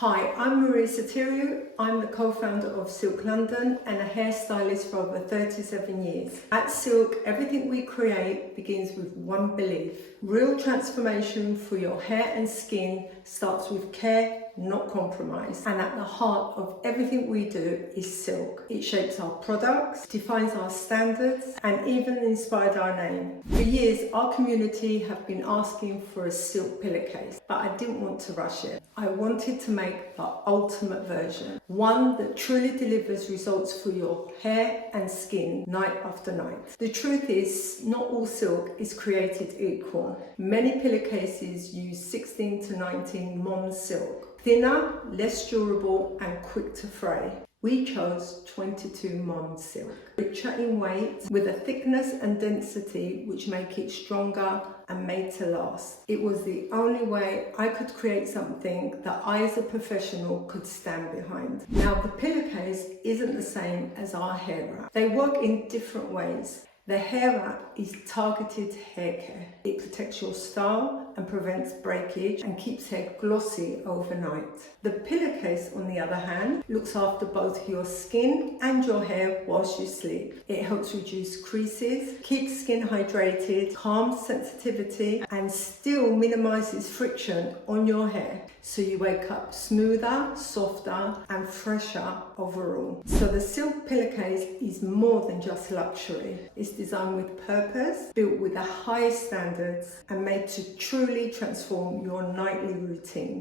Hi, I'm Maria Sotirio. I'm the co-founder of SILKE London and a hairstylist for over 37 years. At Silk, everything we create begins with one belief. Real transformation for your hair and skin starts with care, not compromise. And at the heart of everything we do is silk. It shapes our products, defines our standards, and even inspired our name. For years, our community have been asking for a silk pillowcase, but I didn't want to rush it. I wanted to make the ultimate version, one that truly delivers results for your hair and skin night after night. The truth is, not all silk is created equal. Many pillowcases use 16 to 19 momme silk, thinner, less durable, and quick to fray. We chose 22 momme silk, richer in weight, with a thickness and density which make it stronger and made to last. It was the only way I could create something that I as a professional could stand behind. Now, the pillowcase isn't the same as our hair wrap. They work in different ways. The hair wrap is targeted hair care. It protects your style and prevents breakage and keeps hair glossy overnight. The pillowcase, on the other hand, looks after both your skin and your hair whilst you sleep. It helps reduce creases, keeps skin hydrated, calms sensitivity, and still minimizes friction on your hair, so you wake up smoother, softer, and fresher overall. So the silk pillowcase is more than just luxury. It's designed with purpose, built with the highest standards, and made to truly transform your nightly routine.